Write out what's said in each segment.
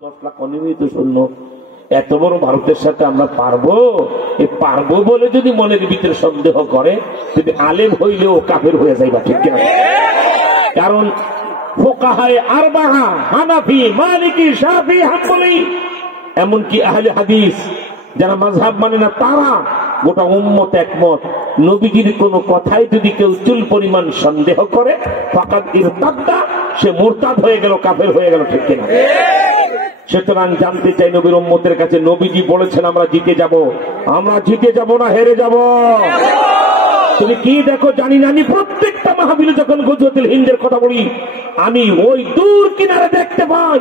10 লাখ অনিয়মিত সৈন্য, এত বড় ভারতের সাথে আমরা পারবো? এই পারবো বলে যদি মনের ভিতরে সন্দেহ করে, যদি আলেম হইলেও কাফের হয়ে যাইবা, ঠিক কিনা? কারণ ফুকাহায়ে আরবাআ হানাফি, মালিকি, শাফি, হাম্বলি, এমনকি আহলে হাদিস যারা মাযহাব মানে না, তারা গোটা উম্মত একমত, নবীজির কোন কথাই যদি কেউ চুল পরিমাণ সন্দেহ করে, ফাকাদ ইরতাদ্দা, সে মুরতাদ হয়ে গেল, কাফের হয়ে গেল, ঠিক কিনা? সুতরাং জানতে চাই নবীর উম্মতের কাছে, নবীজি বলেছেন আমরা জিতে যাব, আমরা জিতে যাব না হেরে যাব? তুমি কি দেখো জানি না, আমি প্রত্যেকটা মাহফিলে যখন গজওয়াতুল হিন্দের কথা বলি, আমি ওই দূর কিনারে দেখতে পাই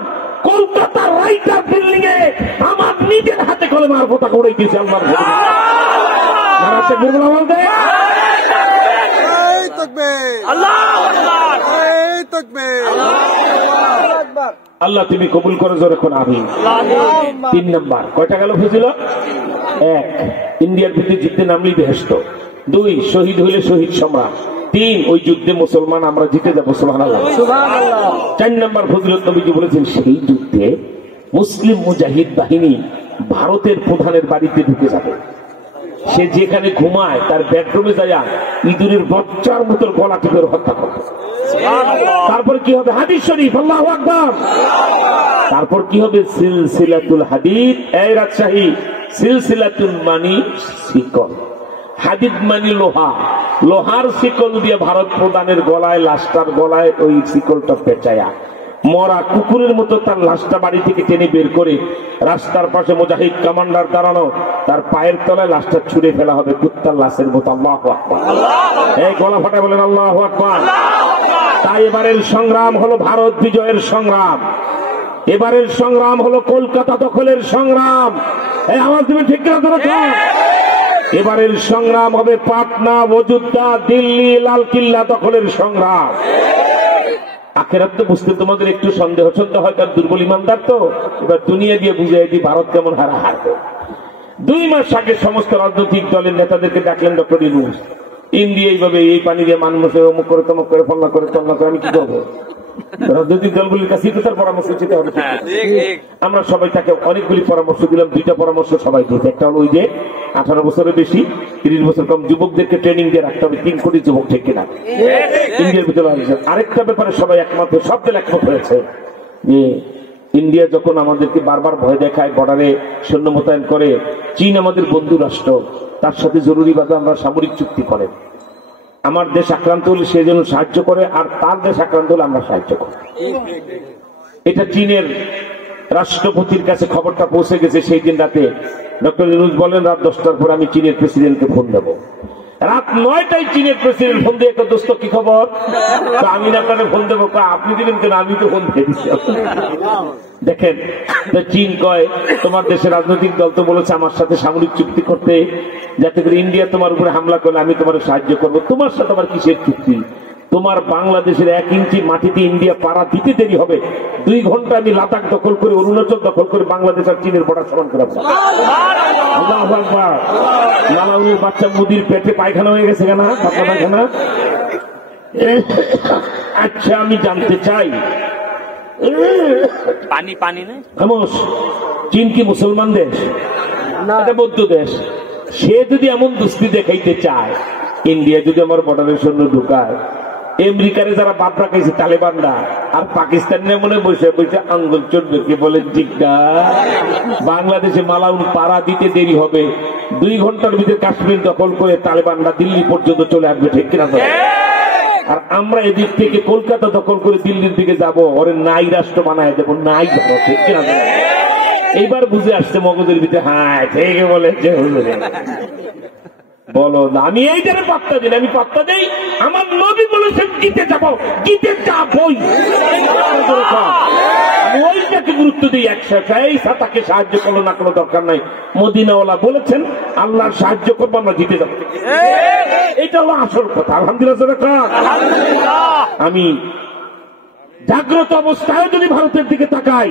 কলকাতার রাইটার বিল্ডিং এ আমার নিজের হাতে কলমার পতাকা উড়াই দিয়েছে। আল্লাহর আল্লাহ তুমি কবুল করে জোরে কোন আমি। 3 নাম্বার কয়টা গেল বুঝল? 1, ইন্ডিয়ার বিরুদ্ধে যুদ্ধে নামলেই বেহেশত। 2, শহীদ হইলে শহীদ সম্রাট। 3, ওই যুদ্ধে মুসলমান আমরা জিতে যাবো, সুবহানাল্লাহ। 4 নাম্বার ফজিলত নবীজি বলেছেন, সেই যুদ্ধে মুসলিম মুজাহিদ বাহিনী ভারতের প্রধানের বাড়িতে ঢুকে যাবে, সে যেখানে ঘুমায় তার বেডরুমে যায় ইঁদুরের বাচ্চার মতো গলা টিপে হত্যা করবে। তারপর কি হবে? হাদিস শরীফ, আল্লাহু আকবার। তারপর কি হবে? সিলসিলাতুল হাদিদ। এই রাজশাহী, সিলসিলাতুল মানি শিকল, হাদিদ মানি লোহা, লোহার শিকল দিয়ে ভারত প্রধানের গলায়, লাশটার গলায় ওই শিকলটা পেঁচায়া মরা কুকুরের মতো তার লাশটা বাড়ি থেকে টেনে বের করে রাস্তার পাশে মুজাহিদ কমান্ডার দাঁড়ানো, তার পায়ের তলায় লাশটা ছুঁড়ে ফেলা হবে কুত্তার লাশের মতো। আল্লাহু আকবার। এই গলা ফাটা বলেন আল্লাহু আকবার। তাই এবারের সংগ্রাম হলো ভারত বিজয়ের সংগ্রাম, এবারের সংগ্রাম হলো কলকাতা দখলের সংগ্রাম। এই আওয়াজ তুমি ঠিক করে, এবারের সংগ্রাম হবে পাটনা, অযোধ্যা, দিল্লি, লাল কিল্লা দখলের সংগ্রাম। আখেরাত তো বুঝতে তোমাদের একটু সন্দেহ হয়, তার দুর্বল ইমানদার তো। এবার দুনিয়া দিয়ে বুঝাই দিই ভারত কেমন হারবে। 2 মাস আগে সমস্ত রাজনৈতিক দলের নেতাদেরকে ডাকলেন ডক্টর ইউনূস, ইন্ডিয়া এইভাবে এই পানি দিয়ে মানুষের অমুক করে তমুক করে ফল্লা করে তল্লা করে, আমি কি করবো? রাজনৈতিক দলগুলির কাছে তার পরামর্শ দিতে হবে। আমরা সবাই তাকে অনেকগুলি পরামর্শ দিলাম, 2টা পরামর্শ সবাই দিতে। একটা হলো ওই যে 18 বছরের বেশি, 30 বছর কম যুবকদেরকে ট্রেনিং দিয়ে রাখতে হবে, 3 কোটি যুবক, ঠিক কিনা? ইন্ডিয়ার ভিতরে আরেকটা ব্যাপারে সবাই একমত, সব দল একমত হয়েছে যে ইন্ডিয়া যখন আমাদেরকে বারবার ভয় দেখায়, বর্ডারে সৈন্য মোতায়েন করে, চীন আমাদের বন্ধু রাষ্ট্র, তার সাথে জরুরিভাবে আমরা সামরিক চুক্তি করেন। আমার দেশ আক্রান্ত হলে সে যেন সাহায্য করে, আর তার দেশ আক্রান্ত হলে আমরা সাহায্য করি। এটা চীনের রাষ্ট্রপতির কাছে খবরটা পৌঁছে গেছে। সেই দিন রাতে ডক্টর ইউনূস বলেন, রাত 10টার পর আমি চীনের প্রেসিডেন্টকে ফোন দেবো। রাত 9টায় চীনের প্রেসিডেন্ট ফোন দিয়ে, একটা দোস্ত কি খবর? আমি না আপনাকে ফোন দেবো। আপনি দিলেন কেন? আমি তো ফোন দিয়ে দিচ্ছি। দেখেন, চীন কয় তোমার দেশের রাজনৈতিক দল তো বলেছে আমার সাথে সামরিক চুক্তি করতে, যাতে করে ইন্ডিয়া তোমার উপরে হামলা করলে আমি তোমার সাহায্য করবো। তোমার সাথে আমার কিসের চুক্তি? তোমার বাংলাদেশের 1 ইঞ্চি মাটিতে ইন্ডিয়া পাড়া দিতে দেরি হবে। 2 ঘন্টা আমি লাদাখ দখল করে, অরুণাচল দখল করে বাংলাদেশ আর চীনের বর্ডার সমান করে। আল্লাহু আকবার। লালাউলের বাচ্চা মুদির পেটে পায়খানা হয়ে গেছে কেনা? পায়খানা। আচ্ছা, আমি জানতে চাই, পানি না, চীন কি মুসলমান দেশ? এটা বৌদ্ধ দেশ। সে যদি এমন দুস্তি দেখাইতে চায়, ইন্ডিয়া যদি আমার বর্ডারের সৈন্য ঢুকায়, আমেরিকারে যারা বাদ রাখাইছে তালেবানরা, আর পাকিস্তানের মনে বসে বসে আঙ্গুল চড়বে, কে বলে জিজ্ঞা বাংলাদেশে মালাউন পাড়া দিতে দেরি হবে। 2 ঘন্টার ভিতরে কাশ্মীর দখল করে তালেবানরা দিল্লি পর্যন্ত চলে আসবে, ঠিক কিনা? আর আমরা এদিক থেকে কলকাতা দখল করে দিল্লির দিকে যাব, ওরে নাই রাষ্ট্র বানায় দেবো, নাই ধরো, ঠিক কিনা? এইবার বুঝে আসছে মগজের ভিতরে। হ্যাঁ, ঠিক বলেছে। বলো না, আমি এই জায়গায় পাত্তা দিই, আমি পাত্তা দেই। আমার নবী বলেছেন জিতে যাবো, জিতে যাবই। আমি ওইটাকে গুরুত্ব দিই। একসাথে তাকে সাহায্য করলো না কোনো দরকার নাই। মদিনাওয়ালা বলেছেন আল্লাহর সাহায্য করবো, আমরা জিতে যাবো। এটা হলো আসল কথা। আলহামদুলিল্লাহ। আমি জাগ্রত অবস্থায় যদি ভারতের দিকে তাকাই,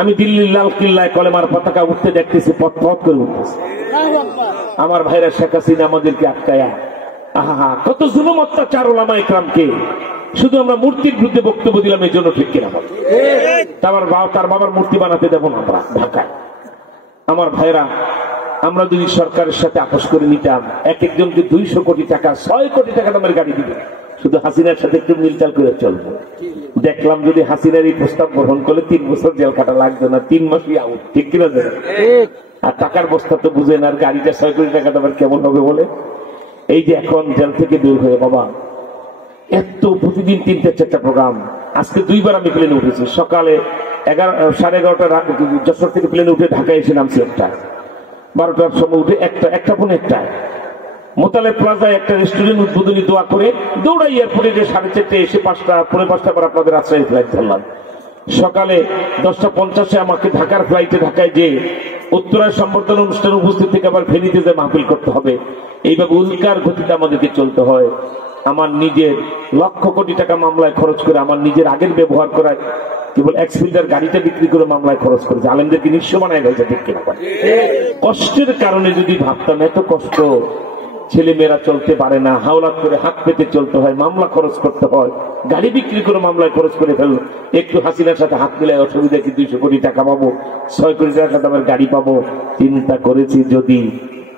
আমি দিল্লির লাল কিল্লায় কলেমার পতাকা উঠতে দেখতেছি, পথ পথ করে উঠতেছি। আমার ভাইরা শেখ হাসিনা আমাদেরকে আটকায়া, আহা কত জুলুম অত্যাচার ওলামা ইকরামকে, শুধু আমরা মূর্তির বিরুদ্ধে বক্তব্য দিলাম এই জন্য, ঠিক কিনা বল? তার বাবার মূর্তি বানাতে দেবো না আমরা ঢাকায়। আমার ভাইরা, আমরা যদি সরকারের সাথে আপোষ করে নিতাম, এক একজনকে 200 কোটি টাকা 6 কোটি টাকা দামের গাড়ি দিবে, শুধু হাসিনার সাথে একটু মিলচাল করে চলবো। দেখলাম যদি হাসিনার এই প্রস্তাব গ্রহণ করলে 3 বছর জেল কাটা লাগবে না, 3 মাসই আউট, ঠিক কিনা? আর টাকার বস্তা তো বুঝেন, আর গাড়িটা 6 কোটি টাকা দামের কেমন হবে বলে? এই যে এখন জেল থেকে দূর হয়ে বাবা এত প্রতিদিন 3-4টা প্রোগ্রাম, আজকে 2বার আমি প্লেনে উঠেছি। সকালে 11:30 যশোর থেকে প্লেনে উঠে ঢাকায় এসে নামছি 12টার সময় উঠে 1:01 মোতালেব প্লাজায় একটা রেস্টুরেন্ট উদ্বোধনী দোয়া করে দৌড়াই এয়ারপোর্টে 4:30 এসে 5:45 পর আপনাদের রাজশাহী ফ্লাইট ধরলাম। সকালে 10:50 আমাকে ঢাকার ফ্লাইটে ঢাকায় যে উত্তরায় সম্বর্ধনা অনুষ্ঠানে উপস্থিত থেকে আবার ফেনীতে যে মাহফিল করতে হবে, এইভাবে উল্কার গতিতে আমাদেরকে চলতে হয়। আমার নিজের লক্ষ কোটি টাকা মামলায় খরচ করে, আমার নিজের আগের ব্যবহার করায় কেবল এক্সফিল্ডার গাড়িটা বিক্রি করে মামলায় খরচ করেছে, আলেমদেরকে নিঃস্ব বানায় গেছে, ঠিক কিনা? কষ্টের কারণে যদি ভাবতাম এত কষ্ট, ছেলে মেয়েরা চলতে পারে না, হাওলাত করে হাত পেতে চলতে হয়, মামলা খরচ করতে হয়, গাড়ি বিক্রি করে মামলায় খরচ করে ফেললো, একটু হাসিনার সাথে হাত মিলায় অসুবিধা কি 200 কোটি টাকা পাবো, 6 কোটি টাকা দামের গাড়ি পাবো। চিন্তা করেছি যদি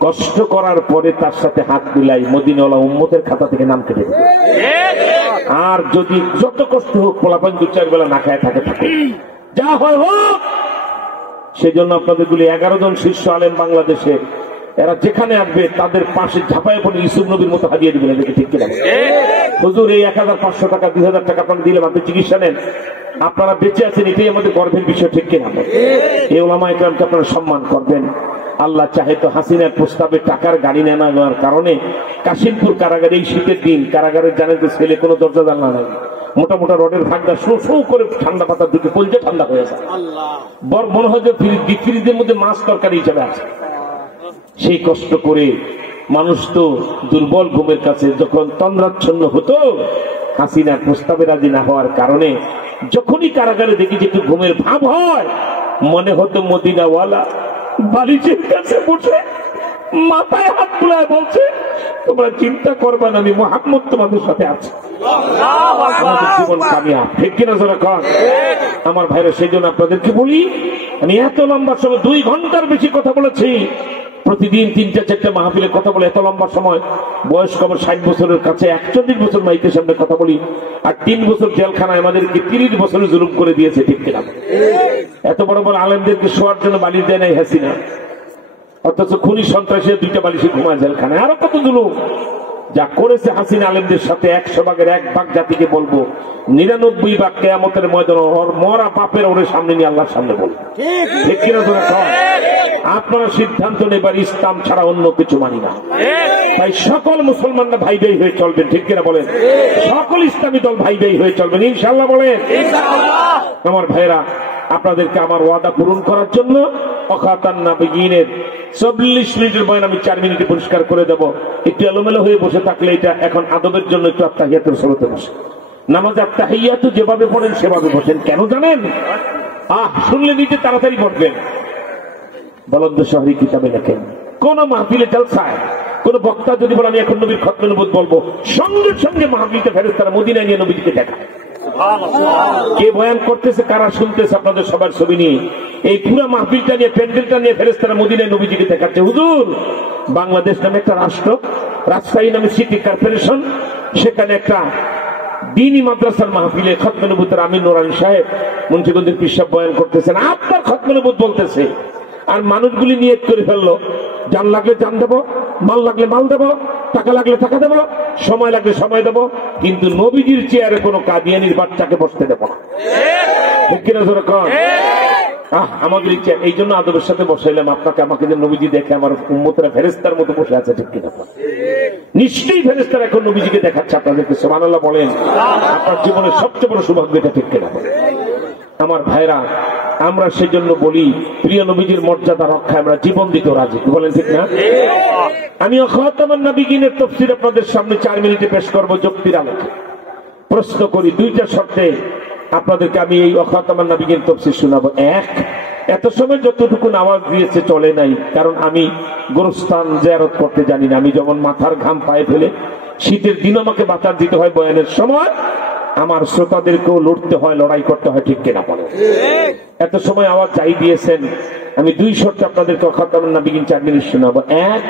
কষ্ট করার পরে তার সাথে হাত মিলাই মদিনাওয়ালা উম্মতের খাতা থেকে নাম কেটে দেবে। আর যদি যত কষ্ট হোক পোলাপান 2-4 বেলা না খায় থাকে যা হয় হোক। সেজন্য আপনাদের গুলি 11 জন শীর্ষ আলেম বাংলাদেশে, এরা যেখানে আসবে তাদের পাশে ঝাঁপায় পড়ে ইউসুফ নবীর মতো হারিয়ে দিবেন, এদেরকে ঠিক কিনা? হুজুর এই 1500 টাকা 2000 টাকা আপনাকে দিলে আপনি চিকিৎসা নেন, আপনারা বেঁচে আছেন, এটাই আমাদের গর্বের বিষয়, ঠিক কিনা? এই ওলামা ইকরামকে আপনারা সম্মান করবেন। আল্লাহ চাহে তো হাসিনার প্রস্তাবে টাকার গাড়ি নেওয়ার কারণে কাশিমপুর কারাগারে এই শীতের দিন কারাগারের জানেন তো ছেলে কোনো দরজা জানলা নাই, মোটা মোটা রডের ভাগটা শো করে ঠান্ডা পাতা ঢুকে কলজা ঠান্ডা হয়ে যায়, মনে হয় যে ফ্রিজের মধ্যে মাছ তরকারি হিসাবে আছে। সেই কষ্ট করে মানুষ তো দুর্বল ঘুমের কাছে যখন তন্দ্রাচ্ছন্ন হতো, হাসিনার প্রস্তাবে রাজি না হওয়ার কারণে যখনই কারাগারে দেখি যে একটু ঘুমের ভাব হয়, মনে হতো মদিনাওয়ালা বালিশের কাছে বসে মাথায় হাত বুলায় বলছে, তোমরা চিন্তা করবে না, আমি মুহাম্মদ তোমাদের সাথে আছি। জীবন কামিয়াব, ঠিক কিনা? আমার ভাইরা, সেই জন্য আপনাদেরকে বলি, আমি এত লম্বা সময় 2 ঘন্টার বেশি কথা বলেছি, প্রতিদিন 3-4টা মাহফিলে কথা বলে, এত লম্বা সময়। বয়স কম 60 বছরের কাছে 41 বছর মাইকের সামনে কথা বলি, আর 3 বছর জেলখানায় আমাদেরকে 30 বছরের জুলুম করে দিয়েছে, ঠিক কিনা? এত বড় বড় আলেমদেরকে শোয়ার জন্য বালিশ দেয় নাই হাসিনা, অথচ খুনি সন্ত্রাসে 2টা বালিশে ঘুমায় জেলখানায়। আরো কত জুলুম যা করেছে হাসিনা আলেমদের সাথে। 100 ভাগের 1 ভাগ জাতিকে বলবো, 99 ভাগ কিয়ামতের ময়দানে মরা পাপের ওরে সামনে নিয়ে আল্লাহর সামনে বলবো, ঠিক কিনা? আপনারা সিদ্ধান্ত নেবার, ইসলাম ছাড়া অন্য কিছু মানি না। তাই সকল মুসলমানরা ভাই ভাই হয়ে চলবেন, ঠিক কিনা বলেন? সকল ইসলামী দল ভাই ভাই হয়ে চলবেন, ইনশাআল্লাহ বলেন। আমার ভাইরা, আপনাদেরকে আমার ওয়াদা পূরণ করার জন্য অখাতান নাবিয়িনের 40 মিনিটের বয়ান আমি 4 মিনিটে পরিষ্কার করে দেব। একটু এলোমেলো হয়ে বসে থাকলে এটা এখন আদবের জন্য একটু আত্তাহিয়াতের শুরুতে বসে নামাজ আত্তাহিয়াতু যেভাবে পড়েন সেভাবে বসেন। কেন জানেন? শুনলে নিজে তাড়াতাড়ি পড়বেন। বলন্দ শহরি কিতাবে লেখেন, কোন মাহফিলে জালসায় কোন বক্তা যদি বলে আমি এখন নবীর খতমে নবুয়ত বলবো, সঙ্গে সঙ্গে মাহফিলতে ফেরেশতারা মদিনায় নিয়ে নবীকে দেখায়। কে বয়ান করতেছে, কারা শুনতেছে, আপনাদের সবার ছবি নিয়ে এই পুরো মাহফিলটা নিয়ে, প্যান্ডেলটা নিয়ে ফেরেশতারা মদিনায় নবীজিকে দেখাচ্ছে। হুজুর, বাংলাদেশ নামে একটা রাষ্ট্র, রাজশাহী নামে সিটি কর্পোরেশন, সেখানে একটা দ্বীনি মাদ্রাসার মাহফিলে খতমে নবুয়তের আমির নুরানি সাহেব মুন্সিগঞ্জের পীর সাহেব বয়ান করতেছেন, আপনার খতমে নবুয়ত বলতেছে। আর মানুষগুলি নিয়ত করে ফেললো, জান লাগলে জান দেবো, মাল লাগলে মাল দেবো, টাকা লাগলে টাকা দেবো, সময় লাগলে সময় দেবো, কিন্তু নবীজির চেয়ারে কোনো কাদিয়ানির বাচ্চাকে বসতে দেবো না, ঠিক কিনা? আমাদের ইচ্ছা, এই জন্য আদবের সাথে বসাইলাম আপনাকে, আমাকে যে নবীজি দেখে আমার উম্মতেরা ফেরেশতার মতো বসে আছে, ঠিক কিনা? নিশ্চয়ই ফেরেশতারা এখন নবীজিকে দেখাচ্ছে আপনাদেরকে। সুবহানাল্লাহ বলেন। আপনার জীবনের সবচেয়ে বড় সৌভাগ্য এটা, ঠিক কিনা? আমার ভাইরা, আমরা সেই জন্য বলি, প্রিয় নবীজির মর্যাদা রক্ষায় আমরা জীবন দিতে রাজি, বলেন ঠিক না? আমি খাতামুন নবিয়্যিনের তাফসীর আপনাদের সামনে 4 মিনিটে পেশ করব যুক্তির আলোকে। প্রশ্ন করি, 2টা শর্তে আপনাদেরকে আমি এই খাতামুন নবিয়্যিনের তাফসীর শোনাবো। 1, এত সময় যতটুকু আওয়াজ দিয়েছে চলে নাই, কারণ আমি গোরস্থান জিয়ারত করতে জানি না। আমি যেমন মাথার ঘাম পায়ে ফেলে শীতের দিন আমাকে বাতাস দিতে হয় বয়ানের সময়, আমার শ্রোতাদেরকেও লড়তে হয়, লড়াই করতে হয়, ঠিক কিনা বলে? এত সময় আওয়াজ যাই দিয়েছেন, আমি 2 শর্তে আপনাদেরকে খাতামুন নবীন 4 মিনিট শোনাবো। 1,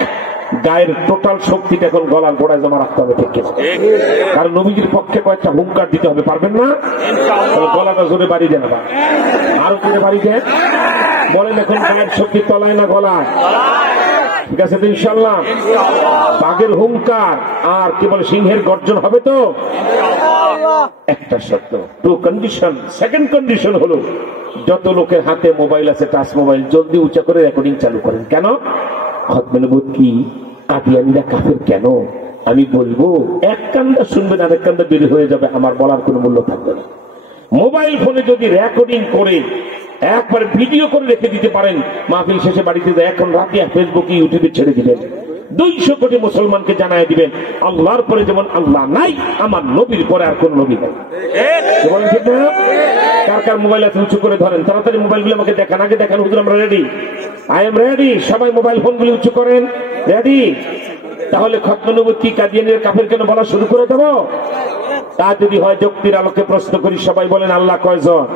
গায়ের টোটাল শক্তিটা এখন গলার গোড়ায় জমা রাখতে হবে, ঠিক কিনা? কারণ নবীজির পক্ষে কয়েকটা হুঙ্কার দিতে হবে, পারবেন না? গলাটা জোরে বাড়ি দেন, আবার আরো জোরে বাড়ি দেন, বলেন এখন গায়ের শক্তি তলায় না গলায়? ঠিক আছে তো ইনশাল্লাহ? বাঘের হুঙ্কার আর কি বলে সিংহের গর্জন হবে তো? একটা শর্ত, 2 কন্ডিশন। সেকেন্ড কন্ডিশন হলো যত লোকের হাতে মোবাইল আছে, টাচ মোবাইল, জলদি উঁচা করে রেকর্ডিং চালু করেন। কেন? খতমে নবুয়ত কি? কাদিয়ানীরা কাফের কেন? আমি বলবো, এক কান্দা শুনবেন, আরেক কান্দা বের হয়ে যাবে, আমার বলার কোনো মূল্য থাকবে না। মোবাইল ফোনে যদি রেকর্ডিং করে একবার ভিডিও করে রেখে দিতে পারেন, মাহফিল শেষে বাড়িতে এখন রাতে ফেসবুকে ইউটিউবে ছেড়ে দিবেন, 200 কোটি মুসলমানকে জানায় দিবেন আল্লাহর পরে যেমন আল্লাহ নাই, আমার নবীর পরে আর কোন নবী নাই। বলেন ঠিক না? কার কার মোবাইল আছে উঁচু করে ধরেন, তাড়াতাড়ি মোবাইলগুলো আমাকে দেখান, আগে দেখান। হুজুর আমরা রেডি, আই এম রেডি। সবাই মোবাইল ফোনগুলি উঁচু করেন, রেডি? তাহলে খতমে নবুয়ত কি কাদিয়ানীর কাফের কেন বলা শুরু করে দেব? তা যদি হয় যুক্তির আলোকে প্রশ্ন করি, সবাই বলেন আল্লাহ কয়জন?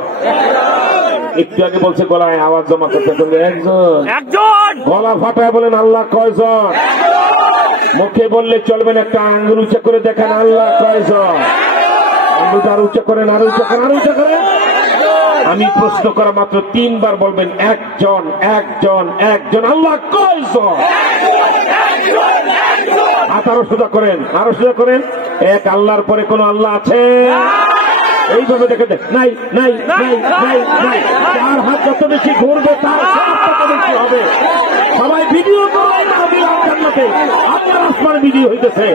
একটু আগে বলছে গলায় আওয়াজ জমা করতে, একজন। গলা ফাটায় বলেন আল্লাহ কয়জন? মুখে বললে চলবেন, একটা আঙ্গুল উঁচা করে দেখেন আল্লাহ কয়জন? আঙ্গুলটা আরো উঁচা করেন, আরো উঁচা করেন, আরো উঁচা করেন। আমি প্রশ্ন করা মাত্র 3 বার বলবেন একজন, একজন, একজন। আল্লাহ কয়জন? হাত আরো সোজা করেন, আরো সোজা করেন। এক আল্লাহর পরে কোন আল্লাহ আছে? এইভাবে দেখে দেখ, নাই নাই নাই নাই নাই। যার হাত যত বেশি ঘুরবে তার তত বেশি হবে। সবাই ভিডিও করবেন, আল্লাহর আসমান ভিডিও হইতেছে।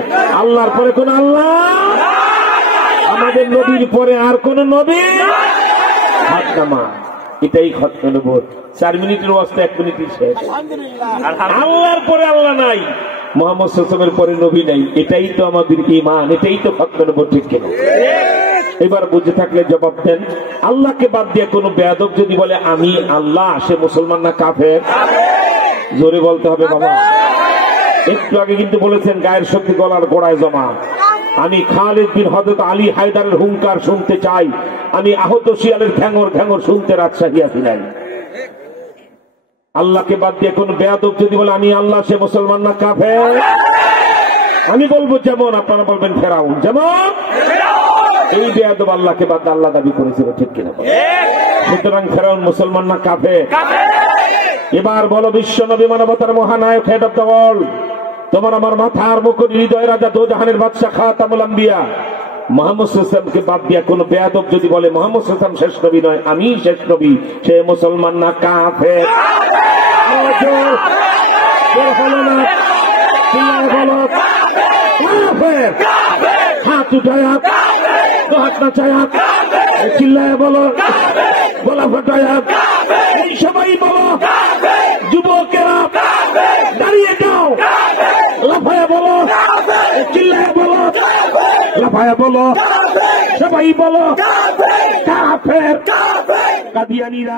আল্লাহর পরে কোন আল্লাহ? আমাদের নবীর পরে আর কোন নবী? হাত নামা। এটাই খতমে নবুয়ত। 4 মিনিটের ওয়াজটা 1 মিনিটই শেষ। আল্লাহর পরে আল্লাহ নাই, মুহাম্মদ সাল্লাল্লাহু আলাইহি ওয়াসাল্লামের পরে নবী নাই। এটাই তো আমাদের ঈমান, এটাই তো খতমে নবুয়ত, ঠিক কিনা? এবার বুঝে থাকলে জবাব দেন। আল্লাহকে বাদ দিয়ে কোন বেয়াদব যদি বলে আমি আল্লাহ, সে মুসলমান না কাফের? জোরে বলতে হবে বাবা। একটু আগে কিন্তু বলেছেন গায়ের শক্তি গলার গোড়ায় জমা। আমি খালিদ বিন হযরত আলী হায়দারের হুঙ্কার শুনতে চাই, আমি আহত শিয়ালের ঘ্যাঙর ঘ্যাঙর শুনতে রাজশাহী আসি নাই। আল্লাহকে বাদ দিয়ে কোন বেয়াদব যদি বলে আমি আল্লাহ, সে মুসলমান না কাফের? আমি বলবো যেমন, আপনারা বলবেন ফেরাউন যেমন। এই বেয়াদব আল্লাহকে বাদ দিয়ে আল্লাহ দাবি করেছিল, ঠিক কিনা? সুতরাং ফেরাউন মুসলমান না কাফের? এবার বলো, বিশ্ব নবী মানবতার মহানায়ক, হেড অফ দ্য ওয়ার্ল্ড, তোমার আমার মাথার মুকুট, হৃদয় রাজা, দো জাহানের বাদশা, খাতামুল আম্বিয়া মুহাম্মদ সাল্লাল্লাহু আলাইহি ওয়াসাল্লামকে বাদ দিয়া কোন বেয়াদব যদি বলে মুহাম্মদ সাল্লাল্লাহু আলাইহি ওয়াসাল্লাম শেষ নবী নয়, আমি শেষ নবী, সে মুসলমান না কাফের? হাত উঠায়া, হাত নাচায়া, চিল্লায় বলো, গলা ফাটায়া, এই সবাই বলো। যুবকেরা দাঁড়িয়ে যাও, লাফায়া বলো, চিল্লায় বলো, লাফায়া বলো, সবাই বলো কাফের। কাদিয়ানীরা